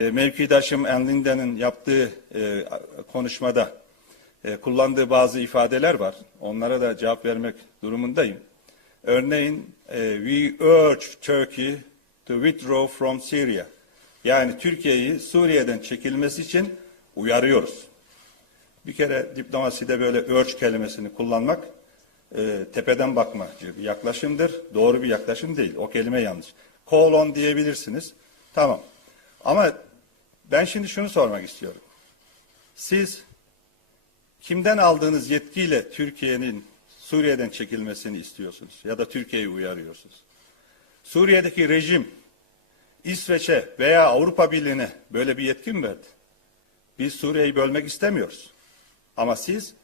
E, Mevkidaşım Enlinden'in yaptığı e, konuşmada e, kullandığı bazı ifadeler var. Onlara da cevap vermek durumundayım. Örneğin e, we urge Turkey to withdraw from Syria. Yani Türkiye'yi Suriye'den çekilmesi için uyarıyoruz. Bir kere diplomaside böyle urge kelimesini kullanmak e, tepeden bakmacı bir yaklaşımdır. Doğru bir yaklaşım değil. O kelime yanlış. Call on diyebilirsiniz. Tamam. Ama ben şimdi şunu sormak istiyorum. Siz kimden aldığınız yetkiyle Türkiye'nin Suriye'den çekilmesini istiyorsunuz ya da Türkiye'yi uyarıyorsunuz? Suriye'deki rejim İsveç'e veya Avrupa Birliği'ne böyle bir yetki mi verdi? Biz Suriye'yi bölmek istemiyoruz. Ama siz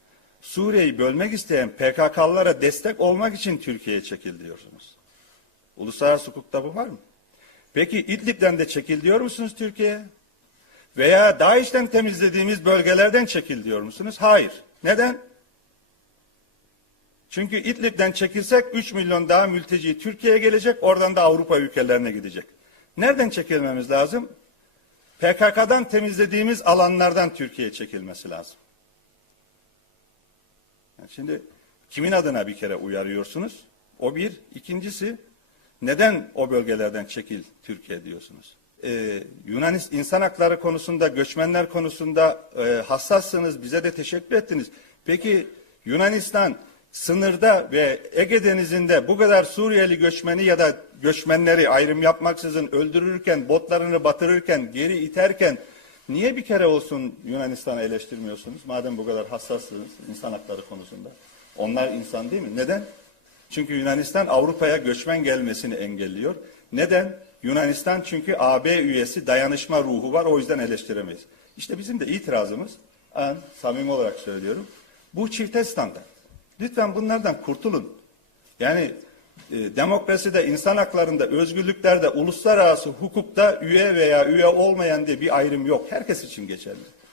Suriye'yi bölmek isteyen PKK'lılara destek olmak için Türkiye'ye çekil diyorsunuz. Uluslararası hukukta bu var mı? Peki İdlib'den de çekil diyor musunuz Türkiye'ye? Veya DAEŞ'ten temizlediğimiz bölgelerden çekil diyor musunuz? Hayır. Neden? Çünkü İdlib'den çekilsek 3 milyon daha mülteci Türkiye'ye gelecek, oradan da Avrupa ülkelerine gidecek. Nereden çekilmemiz lazım? PKK'dan temizlediğimiz alanlardan Türkiye'ye çekilmesi lazım. Yani şimdi kimin adına bir kere uyarıyorsunuz? O bir. İkincisi neden o bölgelerden çekil Türkiye diyorsunuz? Ee, Yunanis insan hakları konusunda, göçmenler konusunda e, hassassınız. Bize de teşekkür ettiniz. Peki Yunanistan sınırda ve Ege Denizi'nde bu kadar Suriyeli göçmeni ya da göçmenleri ayrım yapmaksızın öldürürken, botlarını batırırken, geri iterken niye bir kere olsun Yunanistan'ı eleştirmiyorsunuz? Madem bu kadar hassassınız insan hakları konusunda. Onlar insan değil mi? Neden? Çünkü Yunanistan Avrupa'ya göçmen gelmesini engelliyor. Neden? Yunanistan çünkü AB üyesi dayanışma ruhu var o yüzden eleştiremeyiz. İşte bizim de itirazımız, en samimi olarak söylüyorum, bu çifte standart. Lütfen bunlardan kurtulun. Yani e, demokraside, insan haklarında, özgürlüklerde, uluslararası hukukta üye veya üye olmayan diye bir ayrım yok. Herkes için geçerli.